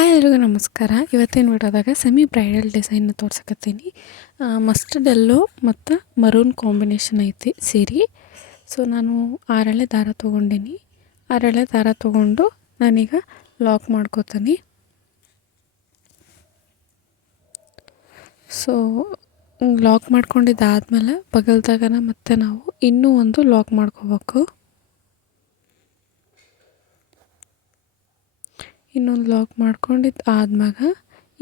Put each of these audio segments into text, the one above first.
Hi ಎಲ್ರಿಗೂ ನಮಸ್ಕಾರ. ಇವತ್ತಿನ ವಿಡಿಯೋದಾಗ ಸೆಮಿ ಬ್ರೈಡಲ್ ಡಿಸೈನ್ನ ತೋರ್ಸಕತ್ತೀನಿ. ಮಸ್ಟರ್ಡ್ ಎಲ್ಲೋ ಮತ್ತು ಮರೂನ್ ಕಾಂಬಿನೇಷನ್ ಐತಿ ಸೀರೆ. ಸೊ ನಾನು 6 ಎಳೆ ದಾರ ತೊಗೊಂಡೀನಿ. 6 ಎಳೆ ದಾರ ತೊಗೊಂಡು ನಾನೀಗ ಲಾಕ್ ಮಾಡ್ಕೋತೀನಿ. ಸೊ ಲಾಕ್ ಮಾಡ್ಕೊಂಡಿದ್ದಾದ್ಮೇಲೆ ಬಗಲ್ದಾಗನ ಮತ್ತೆ ನಾವು ಇನ್ನೂ ಒಂದು ಲಾಕ್ ಮಾಡ್ಕೋಬೇಕು. ಇನ್ನೊಂದು ಲಾಕ್ ಮಾಡ್ಕೊಂಡಿದ್ದು ಆದ್ಮ್ಯಾಗ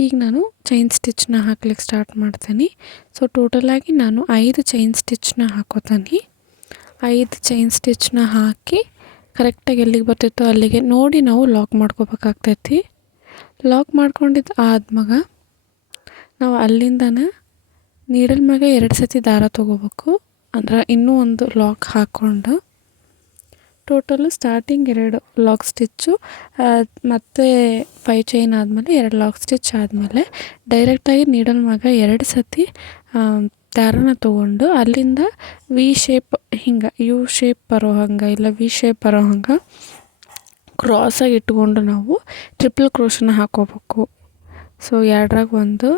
ಈಗ ನಾನು ಚೈನ್ ಸ್ಟಿಚ್ನ ಹಾಕ್ಲಿಕ್ಕೆ ಸ್ಟಾರ್ಟ್ ಮಾಡ್ತೀನಿ. ಸೊ ಟೋಟಲಾಗಿ ನಾನು 5 ಚೈನ್ ಸ್ಟಿಚ್ನ ಹಾಕೋತೀನಿ. 5 ಚೈನ್ ಸ್ಟಿಚ್ನ ಹಾಕಿ ಕರೆಕ್ಟಾಗಿ ಎಲ್ಲಿಗೆ ಬರ್ತಿತ್ತೋ ಅಲ್ಲಿಗೆ ನೋಡಿ ನಾವು ಲಾಕ್ ಮಾಡ್ಕೋಬೇಕಾಗ್ತೈತಿ. ಲಾಕ್ ಮಾಡ್ಕೊಂಡಿದ್ದು ಆದ್ಮ್ಯಾಗ ನಾವು ಅಲ್ಲಿಂದನೇ ನೀಡಲ್ ಮ್ಯಾಗ 2 ಸತಿ ದಾರ ತೊಗೋಬೇಕು. ಅಂದ್ರೆ ಇನ್ನೂ ಒಂದು ಲಾಕ್ ಹಾಕ್ಕೊಂಡು ಟೋಟಲು ಸ್ಟಾರ್ಟಿಂಗ್ 2 ಲಾಕ್ ಸ್ಟಿಚ್ಚು ಮತ್ತು 5 ಚೈನ್ ಆದಮೇಲೆ 2 ಲಾಕ್ ಸ್ಟಿಚ್ ಆದಮೇಲೆ ಡೈರೆಕ್ಟಾಗಿ ನೀಡಲ್ ಮ್ಯಾಗ 2 ಸತಿ ದಾರನ ತೊಗೊಂಡು ಅಲ್ಲಿಂದ ವಿ ಶೇಪ್ ಹಿಂಗೆ ಯು ಶೇಪ್ ಬರೋ ಹಂಗೆ ಇಲ್ಲ ವಿ ಶೇಪ್ ಬರೋ ಹಂಗೆ ಕ್ರಾಸಾಗಿ ಇಟ್ಕೊಂಡು ನಾವು ಟ್ರಿಪಲ್ ಕ್ರೋಶನ ಹಾಕೋಬೇಕು. ಸೊ 2ರಾಗ 1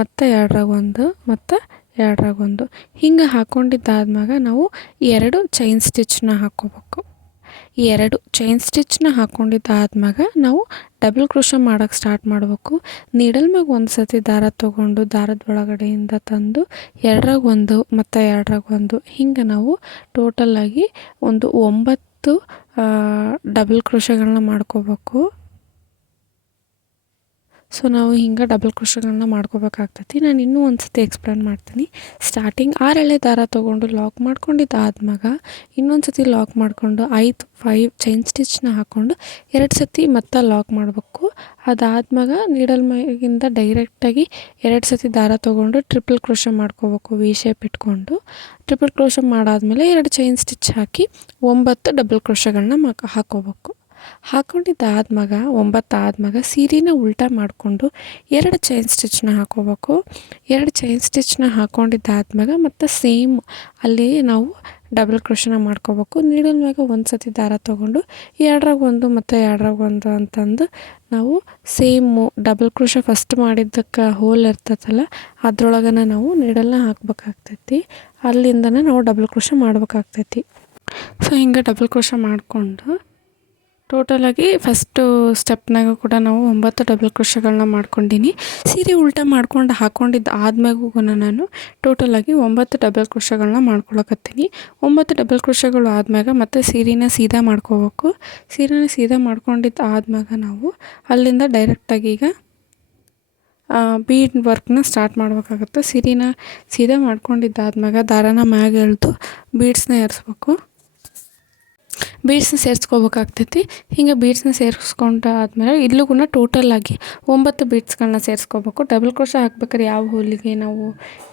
ಮತ್ತು 2ರಾಗ 1 ಮತ್ತು 2ರಾಗ 1 ಹಿಂಗೆ ಹಾಕ್ಕೊಂಡಿದ್ದಾದ್ಮ್ಯಾಗ ನಾವು 2 ಚೈನ್ ಸ್ಟಿಚ್ನ ಹಾಕ್ಕೋಬೇಕು. ಈ 2 ಚೈನ್ ಸ್ಟಿಚ್ನ ಹಾಕ್ಕೊಂಡಿದ್ದಾದ್ಮ್ಯಾಗ ನಾವು ಡಬಲ್ ಕ್ರೋಶ ಮಾಡೋಕ್ಕೆ ಸ್ಟಾರ್ಟ್ ಮಾಡಬೇಕು. ನೀಡಲ್ ಮ್ಯಾಗ 1 ಸತಿ ದಾರ ತೊಗೊಂಡು ದಾರದ ಒಳಗಡೆಯಿಂದ ತಂದು 2ರಾಗ 1 ಮತ್ತು 2ರಾಗ 1 ಹಿಂಗೆ ನಾವು ಟೋಟಲಾಗಿ ಒಂದು 9 ಡಬಲ್ ಕ್ರೋಶಗಳನ್ನ ಮಾಡ್ಕೋಬೇಕು. ಸೊ ನಾವು ಹಿಂಗೆ ಡಬಲ್ ಕ್ರೋಶಗಳನ್ನ ಮಾಡ್ಕೋಬೇಕಾಗ್ತೈತಿ. ನಾನು ಇನ್ನೂ ಒಂದು ಸತಿ ಎಕ್ಸ್ಪ್ಲೇನ್ ಮಾಡ್ತೀನಿ. ಸ್ಟಾರ್ಟಿಂಗ್ 6 ಎಳೆ ದಾರ ತೊಗೊಂಡು ಲಾಕ್ ಮಾಡ್ಕೊಂಡಿದ್ದಾದ್ಮ್ಯಾಗ ಇನ್ನೊಂದು ಸತಿ ಲಾಕ್ ಮಾಡಿಕೊಂಡು 5 ಚೈನ್ ಸ್ಟಿಚ್ನ ಹಾಕ್ಕೊಂಡು 2 ಸತಿ ಮತ್ತೆ ಲಾಕ್ ಮಾಡಬೇಕು. ಅದಾದ್ಮ್ಯಾಗ ನೀಡಲ್ ಮ್ಯಾಗಿಂದ ಡೈರೆಕ್ಟಾಗಿ 2 ಸತಿ ದಾರ ತೊಗೊಂಡು ಟ್ರಿಪಲ್ ಕ್ರೋಶ ಮಾಡ್ಕೋಬೇಕು. ವಿ ಶೇಪ್ ಇಟ್ಕೊಂಡು ಟ್ರಿಪಲ್ ಕ್ರೋಶ ಮಾಡಾದ್ಮೇಲೆ 2 ಚೈನ್ ಸ್ಟಿಚ್ ಹಾಕಿ 9 ಡಬಲ್ ಕ್ರೋಶಗಳನ್ನ ಹಾಕ್ಕೋಬೇಕು. ಹಾಕ್ಕೊಂಡಿದ್ದಾದ್ಮ್ಯಾಗ 9 ಆದ್ಮ್ಯಾಗ ಸೀರೆನ ಉಲ್ಟಾ ಮಾಡಿಕೊಂಡು 2 ಚೈನ್ ಸ್ಟಿಚ್ನ ಹಾಕ್ಕೋಬೇಕು. 2 ಚೈನ್ ಸ್ಟಿಚ್ನ ಹಾಕ್ಕೊಂಡಿದ್ದಾದ್ಮ್ಯಾಗ ಮತ್ತು ಸೇಮ್ ಅಲ್ಲಿ ನಾವು ಡಬಲ್ ಕ್ರೋಶನ ಮಾಡ್ಕೋಬೇಕು. ನೀಡಲ್ ಮ್ಯಾಗ 1 ಸತಿ ದಾರ ತೊಗೊಂಡು 2ರಾಗ 1 ಮತ್ತು 2ರಾಗ 1 ಅಂತಂದು ನಾವು ಸೇಮು ಡಬಲ್ ಕ್ರೋಶ ಫಸ್ಟ್ ಮಾಡಿದ್ದಕ್ಕೆ ಹೋಲ್ ಇರ್ತೈತಲ್ಲ ಅದ್ರೊಳಗನ ನಾವು ನೀಡಲ್ನ ಹಾಕ್ಬೇಕಾಗ್ತೈತಿ. ಅಲ್ಲಿಂದನೇ ನಾವು ಡಬಲ್ ಕ್ರೋಶ ಮಾಡ್ಬೇಕಾಗ್ತೈತಿ. ಸೊ ಹಿಂಗೆ ಡಬಲ್ ಕ್ರೋಶ ಮಾಡಿಕೊಂಡು ಟೋಟಲಾಗಿ ಫಸ್ಟು ಸ್ಟೆಪ್ನಾಗ ಕೂಡ ನಾವು 9 ಡಬಲ್ ಕ್ರೋಶಗಳನ್ನ ಮಾಡ್ಕೊಂಡೀನಿ. ಸೀರೆ ಉಲ್ಟಾ ಮಾಡ್ಕೊಂಡು ಹಾಕ್ಕೊಂಡಿದ್ದು ಆದ್ಮ್ಯಾಗೂ ನಾನು ಟೋಟಲಾಗಿ 9 ಡಬಲ್ ಕ್ರೋಶಗಳನ್ನ ಮಾಡ್ಕೊಳಕತ್ತೀನಿ. 9 ಡಬಲ್ ಕ್ರೋಶಗಳು ಆದ್ಮ್ಯಾಗ ಮತ್ತು ಸೀರೆನ ಸೀದಾ ಮಾಡ್ಕೋಬೇಕು. ಸೀರೆನ ಸೀದಾ ಮಾಡ್ಕೊಂಡಿದ್ದು ಆದ್ಮ್ಯಾಗ ನಾವು ಅಲ್ಲಿಂದ ಡೈರೆಕ್ಟಾಗಿ ಈಗ ಬೀಡ್ ವರ್ಕ್ನ ಸ್ಟಾರ್ಟ್ ಮಾಡ್ಬೇಕಾಗತ್ತೆ. ಸೀರೆನ ಸೀದಾ ಮಾಡ್ಕೊಂಡಿದ್ದಾದ್ಮ್ಯಾಗ ದಾರನ ಮ್ಯಾಗ ಎಳೆದು ಬೀಡ್ಸ್ನ ಏರಿಸ್ಬೇಕು. ಬೀಡ್ಸ್ನ ಸೇರಿಸ್ಕೋಬೇಕಾಗ್ತೈತಿ. ಹಿಂಗೆ ಬೀಡ್ಸ್ನ ಸೇರಿಸ್ಕೊಂಡಾದ್ಮೇಲೆ ಇಲ್ಲೂ ಕೂಡ ಟೋಟಲಾಗಿ 9 ಬೀಡ್ಸ್ಗಳನ್ನ ಸೇರಿಸ್ಕೋಬೇಕು. ಡಬಲ್ ಕ್ರೋಶ ಹಾಕ್ಬೇಕಾದ್ರೆ ಯಾವ ಹೋಲಿಗೆ ನಾವು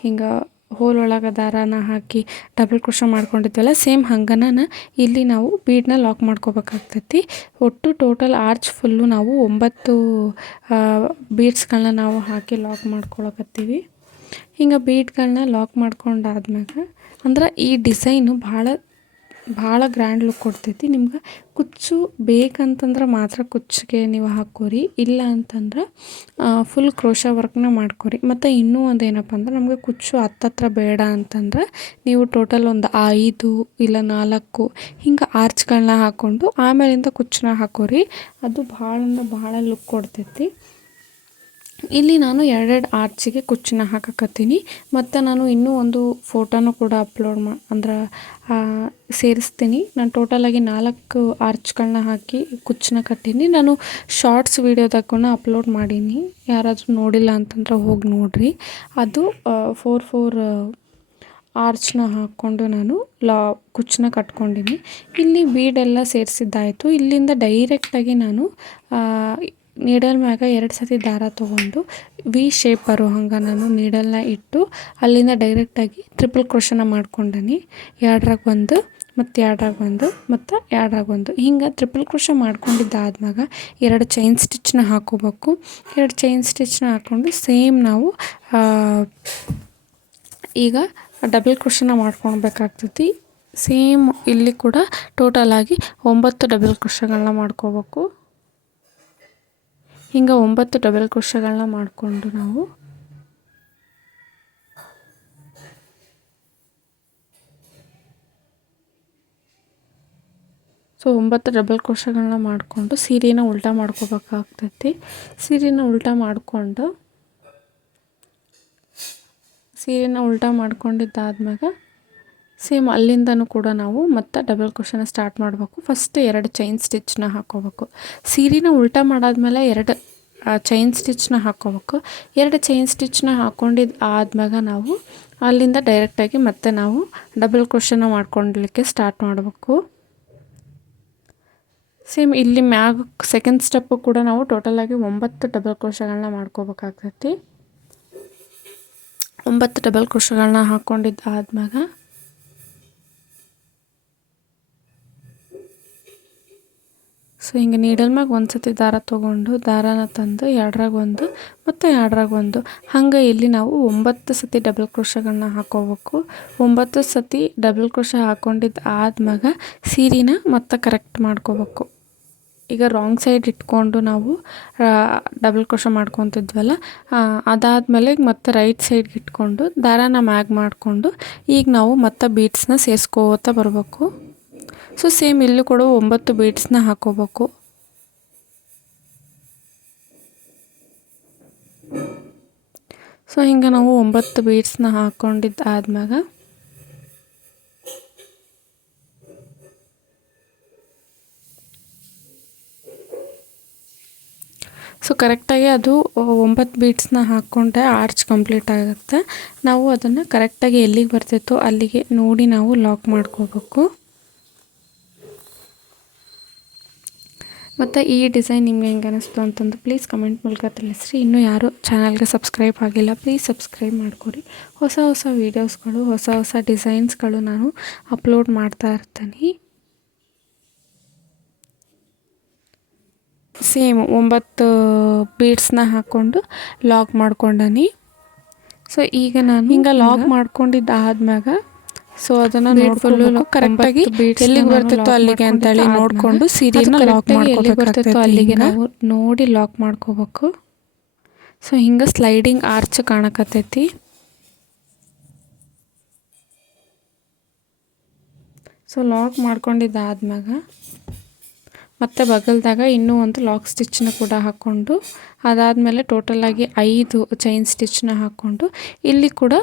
ಹಿಂಗೆ ಹೋಲ್ ಒಳಗೆ ದಾರಾನ ಹಾಕಿ ಡಬಲ್ ಕ್ರೋಶ ಮಾಡ್ಕೊಂಡಿದ್ವಲ್ಲ ಸೇಮ್ ಹಂಗನ ಇಲ್ಲಿ ನಾವು ಬೀಡನ್ನ ಲಾಕ್ ಮಾಡ್ಕೋಬೇಕಾಗ್ತೈತಿ. ಒಟ್ಟು ಟೋಟಲ್ ಆರ್ಚ್ ಫುಲ್ಲು ನಾವು 9 ಬೀಡ್ಸ್ಗಳನ್ನ ನಾವು ಹಾಕಿ ಲಾಕ್ ಮಾಡ್ಕೊಳಕತ್ತೀವಿ. ಹಿಂಗೆ ಬೀಡ್ಗಳನ್ನ ಲಾಕ್ ಮಾಡ್ಕೊಂಡಾದ್ಮ್ಯಾಗ ಅಂದ್ರೆ ಈ ಡಿಸೈನು ಭಾಳ ಗ್ರ್ಯಾಂಡ್ ಲುಕ್ ಕೊಡ್ತೈತಿ. ನಿಮ್ಗೆ ಕುಚ್ಚು ಬೇಕಂತಂದ್ರೆ ಮಾತ್ರ ಕುಚ್ಚಿಗೆ ನೀವು ಹಾಕ್ಕೋರಿ, ಇಲ್ಲ ಅಂತಂದ್ರೆ ಫುಲ್ ಕ್ರೋಶ ವರ್ಕ್ನ ಮಾಡ್ಕೊರಿ. ಮತ್ತು ಇನ್ನೂ ಒಂದು ಏನಪ್ಪ ಅಂದ್ರೆ ನಮಗೆ ಕುಚ್ಚು ಹತ್ತತ್ರ ಬೇಡ ಅಂತಂದ್ರೆ ನೀವು ಟೋಟಲ್ ಒಂದು 5 ಇಲ್ಲ 4 ಹಿಂಗೆ ಆರ್ಚ್ಗಳನ್ನ ಹಾಕ್ಕೊಂಡು ಆಮೇಲಿಂದ ಕುಚ್ಚನ್ನ ಹಾಕೋರಿ. ಅದು ಭಾಳ ಲುಕ್ ಕೊಡ್ತೈತಿ. ಇಲ್ಲಿ ನಾನು 2 ಆರ್ಚಿಗೆ ಕುಚ್ಚನ್ನ ಹಾಕಕತ್ತೀನಿ. ಮತ್ತು ನಾನು ಇನ್ನೂ ಒಂದು ಫೋಟೋನು ಕೂಡ ಅಪ್ಲೋಡ್ ಸೇರಿಸ್ತೀನಿ. ನಾನು ಟೋಟಲಾಗಿ 4 ಆರ್ಚ್ಗಳನ್ನ ಹಾಕಿ ಕುಚ್ಚನ್ನ ಕಟ್ಟೀನಿ. ನಾನು ಶಾರ್ಟ್ಸ್ ವೀಡಿಯೋದಾಗೂ ಅಪ್ಲೋಡ್ ಮಾಡೀನಿ. ಯಾರಾದರೂ ನೋಡಿಲ್ಲ ಅಂತಂದ್ರೆ ಹೋಗಿ ನೋಡಿರಿ. ಅದು 4 ಆರ್ಚ್ನ ಹಾಕ್ಕೊಂಡು ನಾನು ಕುಚ್ಚನ್ನ ಕಟ್ಕೊಂಡಿನಿ. ಇಲ್ಲಿ ಬೀಡೆಲ್ಲ ಸೇರಿಸಿದ್ದಾಯಿತು. ಇಲ್ಲಿಂದ ಡೈರೆಕ್ಟಾಗಿ ನಾನು ನೀಡಲ್ ಮ್ಯಾಗ 2 ಸತಿ ದಾರ ತೊಗೊಂಡು ವಿ ಶೇಪ್ ಬರೋ ಹಂಗೆ ನಾನು ನೀಡಲ್ನ ಇಟ್ಟು ಅಲ್ಲಿಂದ ಡೈರೆಕ್ಟಾಗಿ ಟ್ರಿಪಲ್ ಕ್ರೋಶನ ಮಾಡ್ಕೊಂಡೀನಿ. 2ರಾಗ 1 ಮತ್ತು 2ರಾಗ 1 ಮತ್ತು 2ರಾಗ 1 ಹಿಂಗೆ ಟ್ರಿಪಲ್ ಕ್ರೋಶ ಮಾಡ್ಕೊಂಡಿದ್ದಾದ್ಮ್ಯಾಗ 2 ಚೈನ್ ಸ್ಟಿಚ್ನ ಹಾಕ್ಕೋಬೇಕು. 2 ಚೈನ್ ಸ್ಟಿಚ್ನ ಹಾಕ್ಕೊಂಡು ಸೇಮ್ ನಾವು ಈಗ ಡಬಲ್ ಕ್ರೋಶನ ಮಾಡ್ಕೊಳ್ಬೇಕಾಗ್ತೈತಿ. ಸೇಮ್ ಇಲ್ಲಿ ಕೂಡ ಟೋಟಲಾಗಿ 9 ಡಬಲ್ ಕ್ರೋಶಗಳನ್ನ ಮಾಡ್ಕೋಬೇಕು. ಹಿಂಗೆ 9 ಡಬಲ್ ಕ್ರೋಶಗಳನ್ನ ಮಾಡಿಕೊಂಡು ನಾವು ಸೊ 9 ಡಬಲ್ ಕ್ರೋಶಗಳನ್ನ ಮಾಡಿಕೊಂಡು ಸೀರೆನ ಉಲ್ಟಾ ಮಾಡ್ಕೋಬೇಕಾಗ್ತೈತಿ. ಸೀರೆನ ಉಲ್ಟಾ ಮಾಡ್ಕೊಂಡಿದ್ದಾದ್ಮ್ಯಾಗ ಸೇಮ್ ಅಲ್ಲಿಂದನೂ ಕೂಡ ನಾವು ಮತ್ತೆ ಡಬಲ್ ಕ್ರೋಶನ ಸ್ಟಾರ್ಟ್ ಮಾಡಬೇಕು. ಫಸ್ಟ್ 2 ಚೈನ್ ಸ್ಟಿಚ್ನ ಹಾಕ್ಕೋಬೇಕು. ಸೀರೆನ ಉಲ್ಟಾ ಮಾಡಾದ್ಮೇಲೆ 2 ಚೈನ್ ಸ್ಟಿಚ್ನ ಹಾಕ್ಕೋಬೇಕು. 2 ಚೈನ್ ಸ್ಟಿಚ್ನ ಆದ್ಮ್ಯಾಗ ನಾವು ಅಲ್ಲಿಂದ ಡೈರೆಕ್ಟಾಗಿ ಮತ್ತೆ ನಾವು ಡಬಲ್ ಕ್ರೋಶನ ಮಾಡ್ಕೊಳ್ಲಿಕ್ಕೆ ಸ್ಟಾರ್ಟ್ ಮಾಡಬೇಕು. ಸೇಮ್ ಇಲ್ಲಿ ಮ್ಯಾಗ ಸೆಕೆಂಡ್ ಸ್ಟೆಪ್ಪು ಕೂಡ ನಾವು ಟೋಟಲಾಗಿ 9 ಡಬಲ್ ಕ್ರೋಶಗಳನ್ನ ಮಾಡ್ಕೋಬೇಕಾಗ್ತೈತಿ. 9 ಡಬಲ್ ಕ್ರೋಶಗಳನ್ನ ಹಾಕ್ಕೊಂಡಿದ್ದಾದ್ಮ್ಯಾಗ ಸೊ ಹಿಂಗೆ ನೀಡಲ್ ಮ್ಯಾಗ ಒಂದು ಸತಿ ದಾರ ತೊಗೊಂಡು ದಾರಾನ ತಂದು 2ರಾಗ 1 ಮತ್ತು 2ರಾಗ 1 ಹಂಗೆ ಇಲ್ಲಿ ನಾವು 9 ಸತಿ ಡಬಲ್ ಕ್ರೋಶಗಳನ್ನ ಹಾಕ್ಕೋಬೇಕು. 9 ಸತಿ ಡಬಲ್ ಕ್ರೋಶ ಹಾಕ್ಕೊಂಡಿದ್ದಾದ್ಮ್ಯಾಗ ಸೀರೆನ ಮತ್ತೆ ಕರೆಕ್ಟ್ ಮಾಡ್ಕೋಬೇಕು. ಈಗ ರಾಂಗ್ ಸೈಡ್ ಇಟ್ಕೊಂಡು ನಾವು ಡಬಲ್ ಕ್ರೋಶ ಮಾಡ್ಕೊತಿದ್ವಲ್ಲ, ಅದಾದಮೇಲೆ ಮತ್ತೆ ರೈಟ್ ಸೈಡ್ಗೆ ಇಟ್ಕೊಂಡು ದಾರಾನ ಮ್ಯಾಗ್ ಮಾಡಿಕೊಂಡು ಈಗ ನಾವು ಮತ್ತೆ ಬೀಡ್ಸ್ನ ಸೇರಿಸ್ಕೋತಾ ಬರಬೇಕು. ಸೊ ಸೇಮ್ ಇಲ್ಲೂ ಕೂಡ 9 ಬೀಡ್ಸ್ನ ಹಾಕ್ಕೋಬೇಕು. ಸೊ ಹಿಂಗೆ ನಾವು 9 ಬೀಡ್ಸ್ನ ಹಾಕ್ಕೊಂಡಿದ್ದಾದ್ಮ್ಯಾಗ ಸೊ ಕರೆಕ್ಟಾಗಿ ಅದು 9 ಬೀಡ್ಸ್ನ ಹಾಕ್ಕೊಂಡ್ರೆ ಆರ್ಚ್ ಕಂಪ್ಲೀಟ್ ಆಗುತ್ತೆ. ನಾವು ಅದನ್ನು ಕರೆಕ್ಟಾಗಿ ಎಲ್ಲಿಗೆ ಬರ್ತಿತ್ತೋ ಅಲ್ಲಿಗೆ ನೋಡಿ ನಾವು ಲಾಕ್ ಮಾಡ್ಕೋಬೇಕು. ಮತ್ತು ಈ ಡಿಸೈನ್ ನಿಮಗೆ ಹೆಂಗೆ ಅನ್ನಿಸ್ತು ಅಂತಂದು ಪ್ಲೀಸ್ ಕಮೆಂಟ್ ಮೂಲಕ ತಿಳಿಸ್ರಿ. ಇನ್ನೂ ಯಾರು ಚಾನಲ್ಗೆ ಸಬ್ಸ್ಕ್ರೈಬ್ ಆಗಿಲ್ಲ ಪ್ಲೀಸ್ ಸಬ್ಸ್ಕ್ರೈಬ್ ಮಾಡ್ಕೊರಿ. ಹೊಸ ವೀಡಿಯೋಸ್ಗಳು ಹೊಸ ಡಿಸೈನ್ಸ್ಗಳು ನಾನು ಅಪ್ಲೋಡ್ ಮಾಡ್ತಾ ಇರ್ತೀನಿ. ಸೇಮ್ 9 ಬೀಡ್ಸ್ನ ಹಾಕ್ಕೊಂಡು ಲಾಕ್ ಮಾಡ್ಕೊಂಡನಿ. ಸೊ ಈಗ ನಾನು ಹಿಂಗೆ ಲಾಕ್ ಮಾಡ್ಕೊಂಡಿದ್ದಾದ್ಮ್ಯಾಗ ಸೊ ಅದನ್ನು ನೋಡ್ಕೊಂಡು ಕರೆಕ್ಟಾಗಿ ಎಲ್ಲಿಗೆ ಬರ್ತಿತ್ತು ಅಲ್ಲಿಗೆ ಅಂತೇಳಿ ನೋಡಿಕೊಂಡು ಸೀರೆನ ಲಾಕ್ ಮಾಡ್ಕೋಬೇಕಾಗ್ತೈತೆ. ಅಲ್ಲಿಗೆ ನಾವು ನೋಡಿ ಲಾಕ್ ಮಾಡ್ಕೋಬೇಕು. ಸೊ ಹಿಂಗೆ ಸ್ಲೈಡಿಂಗ್ ಆರ್ಚ್ ಕಾಣಕತ್ತೈತಿ. ಸೊ ಲಾಕ್ ಮಾಡ್ಕೊಂಡಿದ್ದಾದ್ಮ್ಯಾಗ ಮತ್ತು ಬಗಲ್ದಾಗ ಇನ್ನೂ ಒಂದು ಲಾಕ್ ಸ್ಟಿಚ್ನ ಕೂಡ ಹಾಕ್ಕೊಂಡು ಅದಾದಮೇಲೆ ಟೋಟಲಾಗಿ 5 ಚೈನ್ ಸ್ಟಿಚ್ನ ಹಾಕ್ಕೊಂಡು ಇಲ್ಲಿ ಕೂಡ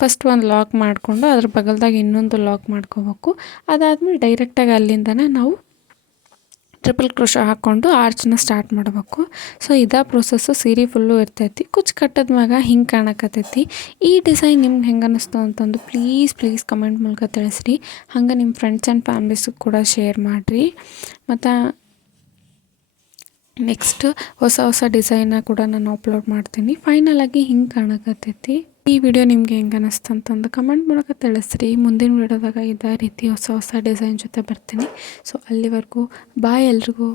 ಫಸ್ಟ್ ಒಂದು ಲಾಕ್ ಮಾಡಿಕೊಂಡು ಅದ್ರ ಬಗಲ್ದಾಗ ಇನ್ನೊಂದು ಲಾಕ್ ಮಾಡ್ಕೋಬೇಕು. ಅದಾದಮೇಲೆ ಡೈರೆಕ್ಟಾಗಿ ಅಲ್ಲಿಂದನೇ ನಾವು ಟ್ರಿಪಲ್ ಕ್ರೋಶ ಹಾಕ್ಕೊಂಡು ಆರ್ಚನ್ನ ಸ್ಟಾರ್ಟ್ ಮಾಡಬೇಕು. ಸೊ ಇದೇ ಪ್ರೊಸೆಸ್ಸು ಸೀರೆ ಫುಲ್ಲು ಇರ್ತೈತಿ. ಕುಚ್ಚು ಕಟ್ಟದ್ಮ್ಯಾಗ ಹಿಂಗೆ ಕಾಣಕತ್ತೈತಿ. ಈ ಡಿಸೈನ್ ನಿಮ್ಗೆ ಹೆಂಗೆ ಅನ್ನಿಸ್ತು ಅಂತಂದು ಪ್ಲೀಸ್ ಕಮೆಂಟ್ ಮೂಲಕ ತಿಳಿಸ್ರಿ. ಹಂಗೆ ನಿಮ್ಮ ಫ್ರೆಂಡ್ಸ್ ಆ್ಯಂಡ್ ಫ್ಯಾಮ್ಲೀಸಿಗೆ ಕೂಡ ಶೇರ್ ಮಾಡಿರಿ. ಮತ್ತು ನೆಕ್ಸ್ಟ್ ಹೊಸ ಡಿಸೈನ್ನ ಕೂಡ ನಾನು ಅಪ್ಲೋಡ್ ಮಾಡ್ತೀನಿ. ಫೈನಲಾಗಿ ಹಿಂಗೆ ಕಾಣಕತ್ತೈತಿ. ಈ ವಿಡಿಯೋ ನಿಮಗೆ ಹೆಂಗೆ ಅನ್ನಿಸ್ತು ಅಂತಂದು ಕಮೆಂಟ್ ಮೂಲಕ ತಿಳಿಸ್ರಿ. ಮುಂದಿನ ವಿಡಿಯೋದಾಗ ಇದೇ ರೀತಿ ಹೊಸ ಡಿಸೈನ್ ಜೊತೆ ಬರ್ತೀನಿ. ಸೊ ಅಲ್ಲಿವರೆಗೂ ಬಾಯ್ ಎಲ್ರಿಗೂ.